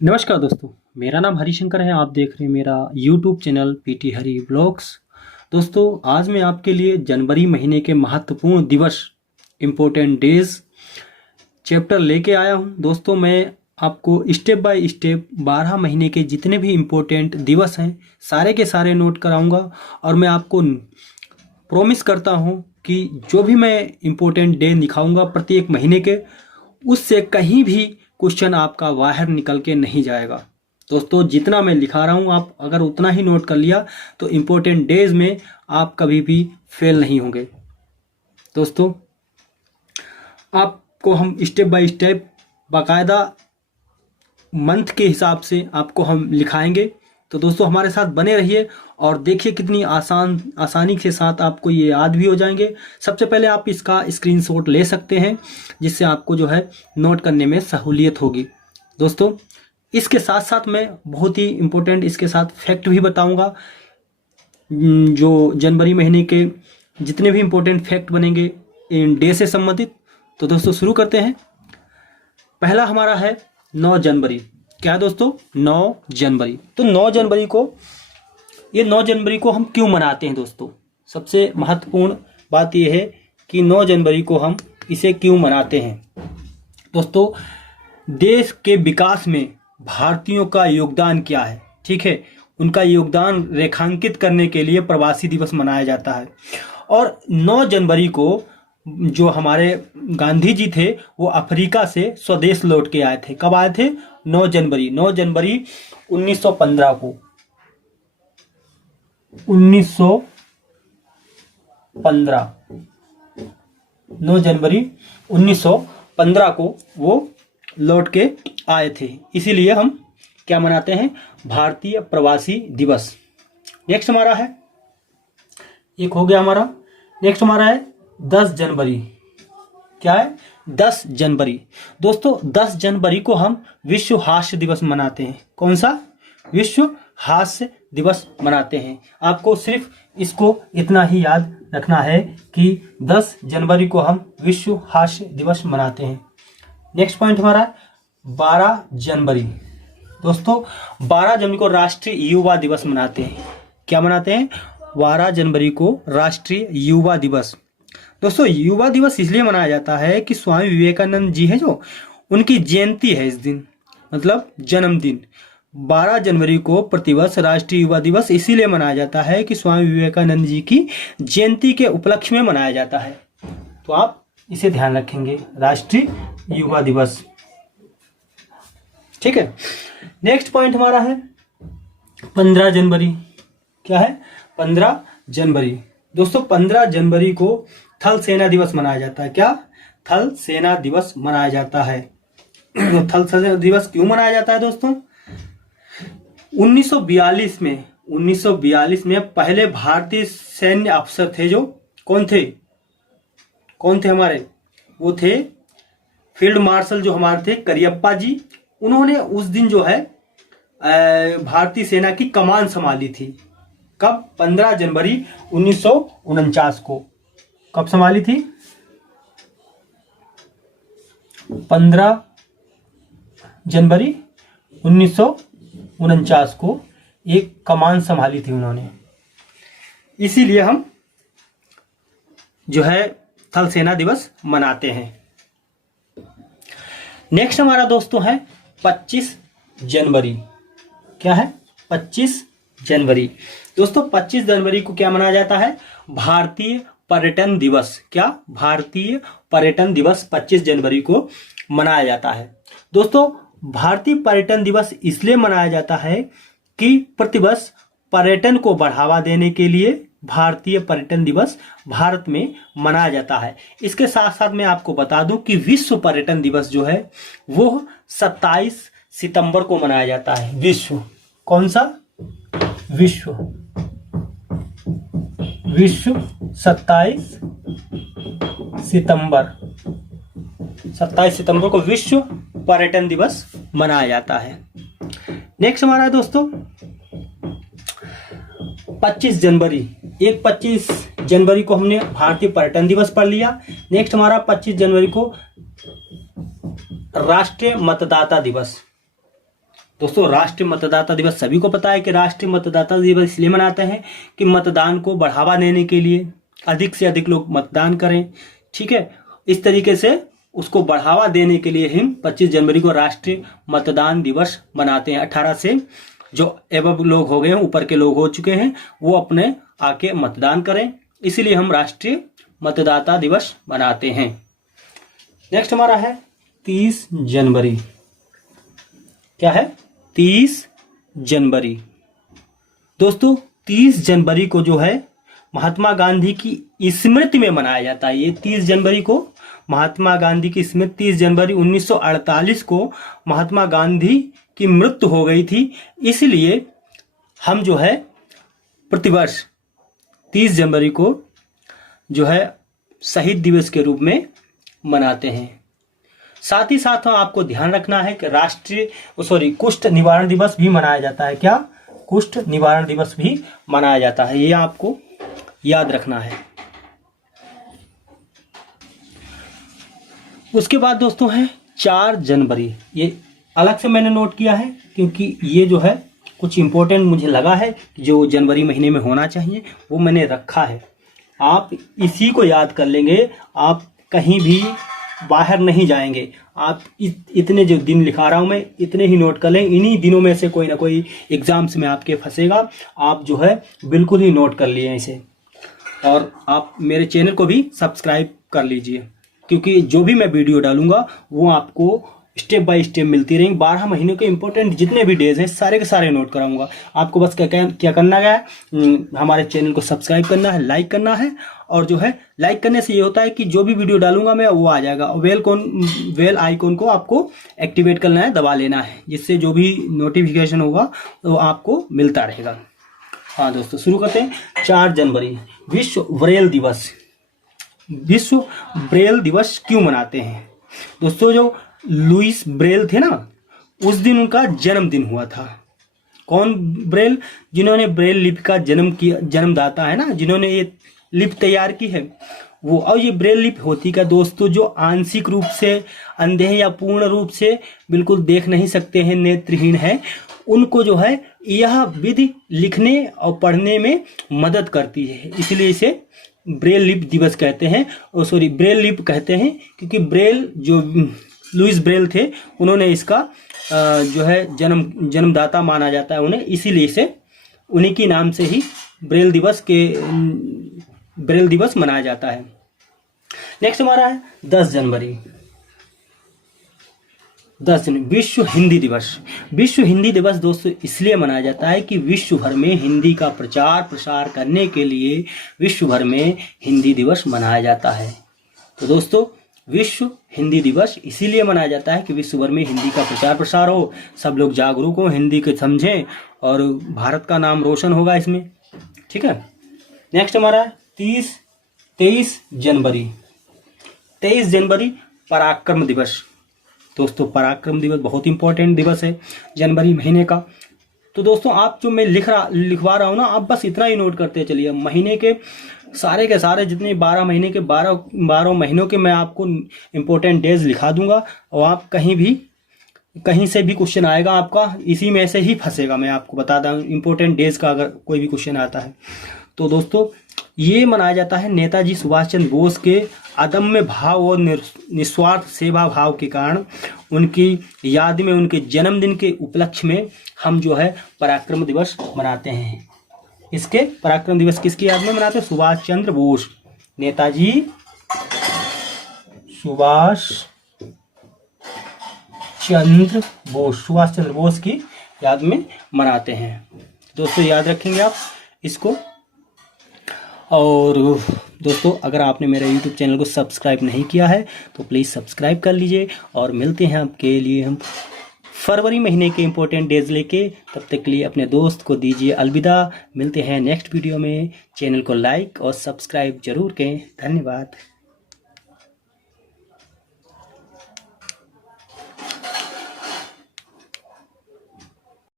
नमस्कार दोस्तों, मेरा नाम हरिशंकर है। आप देख रहे हैं मेरा यूट्यूब चैनल पीटी हरी ब्लॉग्स। दोस्तों, आज मैं आपके लिए जनवरी महीने के महत्वपूर्ण दिवस इम्पोर्टेंट डेज चैप्टर लेके आया हूं। दोस्तों, मैं आपको स्टेप बाय स्टेप 12 महीने के जितने भी इम्पोर्टेंट दिवस हैं सारे के सारे नोट कराऊंगा और मैं आपको प्रॉमिस करता हूं कि जो भी मैं इम्पोर्टेंट डे दिखाऊंगा प्रत्येक महीने के, उससे कहीं भी क्वेश्चन आपका बाहर निकल के नहीं जाएगा। दोस्तों, जितना मैं लिखा रहा हूँ आप अगर उतना ही नोट कर लिया तो इम्पोर्टेंट डेज में आप कभी भी फेल नहीं होंगे। दोस्तों, आपको हम स्टेप बाय स्टेप बाकायदा मंथ के हिसाब से आपको हम लिखाएंगे। तो दोस्तों, हमारे साथ बने रहिए और देखिए कितनी आसानी के साथ आपको ये याद भी हो जाएंगे। सबसे पहले आप इसका स्क्रीनशॉट ले सकते हैं जिससे आपको जो है नोट करने में सहूलियत होगी। दोस्तों, इसके साथ साथ मैं बहुत ही इम्पोर्टेंट इसके साथ फैक्ट भी बताऊंगा। जो जनवरी महीने के जितने भी इम्पोर्टेंट फैक्ट बनेंगे इन डे से संबंधित। तो दोस्तों, शुरू करते हैं। पहला हमारा है 9 जनवरी। क्या है दोस्तों? 9 जनवरी। तो 9 जनवरी को हम क्यों मनाते हैं दोस्तों? सबसे महत्वपूर्ण बात यह है कि 9 जनवरी को हम इसे क्यों मनाते हैं। दोस्तों, देश के विकास में भारतीयों का योगदान क्या है, ठीक है, उनका योगदान रेखांकित करने के लिए प्रवासी दिवस मनाया जाता है। और 9 जनवरी को जो हमारे गांधी जी थे वो अफ्रीका से स्वदेश लौट के आए थे। कब आए थे? 9 जनवरी 1915 को। 1915 9 जनवरी 1915 को वो लौट के आए थे। इसीलिए हम क्या मनाते हैं? भारतीय प्रवासी दिवस। नेक्स्ट हमारा है, एक हो गया हमारा। नेक्स्ट हमारा है 10 जनवरी। क्या है? 10 जनवरी। दोस्तों, 10 जनवरी को हम विश्व हास्य दिवस मनाते हैं। कौन सा? विश्व हास्य दिवस मनाते हैं। आपको सिर्फ इसको इतना ही याद रखना है कि 10 जनवरी को हम विश्व हास्य दिवस मनाते हैं। नेक्स्ट पॉइंट हमारा 12 जनवरी। दोस्तों, 12 जनवरी को राष्ट्रीय युवा दिवस मनाते हैं। क्या मनाते हैं? 12 जनवरी को राष्ट्रीय युवा दिवस। दोस्तों, युवा दिवस इसलिए मनाया जाता है कि स्वामी विवेकानंद जी है जो, उनकी जयंती है इस दिन, मतलब जन्मदिन। 12 जनवरी को प्रतिवर्ष राष्ट्रीय युवा दिवस इसीलिए मनाया जाता है कि स्वामी विवेकानंद जी की जयंती के उपलक्ष्य में मनाया जाता है। तो आप इसे ध्यान रखेंगे, राष्ट्रीय युवा दिवस। ठीक है। नेक्स्ट पॉइंट हमारा है 15 जनवरी। क्या है? 15 जनवरी। दोस्तों, 15 जनवरी को थल सेना दिवस मनाया जाता है। क्या? थल सेना दिवस मनाया जाता है। थल सेना दिवस क्यों मनाया जाता है दोस्तों? 1942 में पहले भारतीय सैन्य अफसर थे जो, कौन थे हमारे? वो थे फील्ड मार्शल जो हमारे थे करियप्पा जी। उन्होंने उस दिन जो है भारतीय सेना की कमान संभाली थी। कब? 15 जनवरी 1949 को। कब संभाली थी? 15 जनवरी 1949 को एक कमान संभाली थी उन्होंने। इसीलिए हम जो है थल सेना दिवस मनाते हैं। नेक्स्ट हमारा दोस्तों है 25 जनवरी। क्या है? 25 जनवरी। दोस्तों, 25 जनवरी को क्या मनाया जाता है? भारतीय पर्यटन दिवस। क्या? भारतीय पर्यटन दिवस 25 जनवरी को मनाया जाता है। दोस्तों, भारतीय पर्यटन दिवस इसलिए मनाया जाता है कि प्रतिवर्ष पर्यटन को बढ़ावा देने के लिए भारतीय पर्यटन दिवस भारत में मनाया जाता है। इसके साथ साथ मैं आपको बता दूं कि विश्व पर्यटन दिवस जो है वो 27 सितंबर को मनाया जाता है। विश्व, कौन सा? विश्व 27 सितंबर को विश्व पर्यटन दिवस मनाया जाता है। नेक्स्ट हमारा है दोस्तों 25 जनवरी। 25 जनवरी को हमने भारतीय पर्यटन दिवस पढ़ लिया। नेक्स्ट हमारा 25 जनवरी को राष्ट्रीय मतदाता दिवस। दोस्तों राष्ट्रीय मतदाता दिवस सभी को पता है कि राष्ट्रीय मतदाता दिवस इसलिए मनाते हैं कि मतदान को बढ़ावा देने के लिए अधिक से अधिक लोग मतदान करें। ठीक है, इस तरीके से उसको बढ़ावा देने के लिए हम 25 जनवरी को राष्ट्रीय मतदान दिवस मनाते हैं। 18 से जो एबव लोग हो गए हैं, ऊपर के लोग हो चुके हैं, वो अपने आके मतदान करें, इसीलिए हम राष्ट्रीय मतदाता दिवस मनाते हैं। नेक्स्ट हमारा है 30 जनवरी। क्या है? 30 जनवरी। दोस्तों 30 जनवरी को जो है महात्मा गांधी की स्मृति में मनाया जाता है। ये 30 जनवरी को महात्मा गांधी की स्मृति, 30 जनवरी 1948 को महात्मा गांधी की मृत्यु हो गई थी, इसलिए हम जो है प्रतिवर्ष 30 जनवरी को जो है शहीद दिवस के रूप में मनाते हैं। साथ ही साथ आपको ध्यान रखना है कि कुष्ठ निवारण दिवस भी मनाया जाता है। क्या? कुष्ठ निवारण दिवस भी मनाया जाता है, ये आपको याद रखना है। उसके बाद दोस्तों है 4 जनवरी। ये अलग से मैंने नोट किया है क्योंकि ये जो है कुछ इंपॉर्टेंट मुझे लगा है जो जनवरी महीने में होना चाहिए, वो मैंने रखा है। आप इसी को याद कर लेंगे, आप कहीं भी बाहर नहीं जाएंगे। आप इतने जो दिन लिखा रहा हूं मैं, इतने ही नोट कर लें। इन्हीं दिनों में से कोई ना कोई एग्जाम्स में आपके फंसेगा, आप जो है बिल्कुल ही नोट कर लिए इसे। और आप मेरे चैनल को भी सब्सक्राइब कर लीजिए, क्योंकि जो भी मैं वीडियो डालूंगा वो आपको स्टेप बाय स्टेप मिलती रहेंगी। 12 महीनों के इंपॉर्टेंट जितने भी डेज हैं सारे के सारे नोट कराऊंगा। आपको बस क्या करना है, हमारे चैनल को सब्सक्राइब करना है, लाइक करना है, और जो है लाइक करने से ये होता है कि जो भी वीडियो डालूंगा मैं वो आ जाएगा। बेल आइकॉन को आपको एक्टिवेट करना है, दबा लेना है, जिससे जो भी नोटिफिकेशन होगा वो आपको मिलता रहेगा। हाँ दोस्तों, शुरू करते हैं। 4 जनवरी विश्व ब्रेल दिवस। विश्व ब्रेल दिवस क्यों मनाते हैं? दोस्तों जो लुईस ब्रेल थे ना, उस दिन उनका जन्मदिन हुआ था। कौन ब्रेल? जिन्होंने ब्रेल लिपि का जन्मदाता है ना, जिन्होंने ये लिपि तैयार की है वो। और ये ब्रेल लिपि होती क्या दोस्तों? जो आंशिक रूप से अंधे हैं या पूर्ण रूप से बिल्कुल देख नहीं सकते हैं, नेत्रहीन है, उनको जो है यह विधि लिखने और पढ़ने में मदद करती है, इसलिए इसे ब्रेल लिपि दिवस कहते हैं। ब्रेल लिपि कहते हैं क्योंकि ब्रेल जो लुईस ब्रेल थे, उन्होंने इसका जो है जन्मदाता माना जाता है उन्हें, इसीलिए इसे उन्हीं के नाम से ही ब्रेल दिवस मनाया जाता है। नेक्स्ट हमारा है 10 जनवरी। 10 जनवरी विश्व हिंदी दिवस। विश्व हिंदी दिवस दोस्तों इसलिए मनाया जाता है कि विश्व भर में हिंदी का प्रचार प्रसार करने के लिए विश्व भर में हिंदी दिवस मनाया जाता है। तो दोस्तों विश्व हिंदी दिवस इसीलिए मनाया जाता है कि विश्व भर में हिंदी का प्रचार प्रसार हो, सब लोग जागरूक हो, हिंदी को समझें और भारत का नाम रोशन होगा इसमें। ठीक है, नेक्स्ट हमारा 23 जनवरी। 23 जनवरी पराक्रम दिवस। दोस्तों पराक्रम दिवस बहुत इंपॉर्टेंट दिवस है जनवरी महीने का। तो दोस्तों आप जो मैं लिखवा रहा हूँ ना, आप बस इतना ही नोट करते चलिए। महीने के सारे जितने 12 महीने के 12 महीनों के मैं आपको इंपॉर्टेंट डेज लिखा दूंगा, और आप कहीं से भी क्वेश्चन आएगा आपका इसी में से ही फंसेगा। मैं आपको बता दूं इंपॉर्टेंट डेज का अगर कोई भी क्वेश्चन आता है तो दोस्तों ये मनाया जाता है नेताजी सुभाष चंद्र बोस के अदम्य भाव और निस्वार्थ सेवा भाव के कारण उनकी याद में, उनके जन्मदिन के उपलक्ष्य में हम जो है पराक्रम दिवस मनाते हैं। इसके पराक्रम दिवस किसकी याद में मनाते हैं? सुभाष चंद्र बोस, नेताजी सुभाष चंद्र बोस की याद में मनाते हैं। दोस्तों याद रखेंगे आप इसको। और दोस्तों अगर आपने मेरा YouTube चैनल को सब्सक्राइब नहीं किया है तो प्लीज़ सब्सक्राइब कर लीजिए, और मिलते हैं आपके लिए हम फरवरी महीने के इंपॉर्टेंट डेज लेके। तब तक के लिए अपने दोस्त को दीजिए अलविदा। मिलते हैं नेक्स्ट वीडियो में। चैनल को लाइक और सब्सक्राइब जरूर करें। धन्यवाद।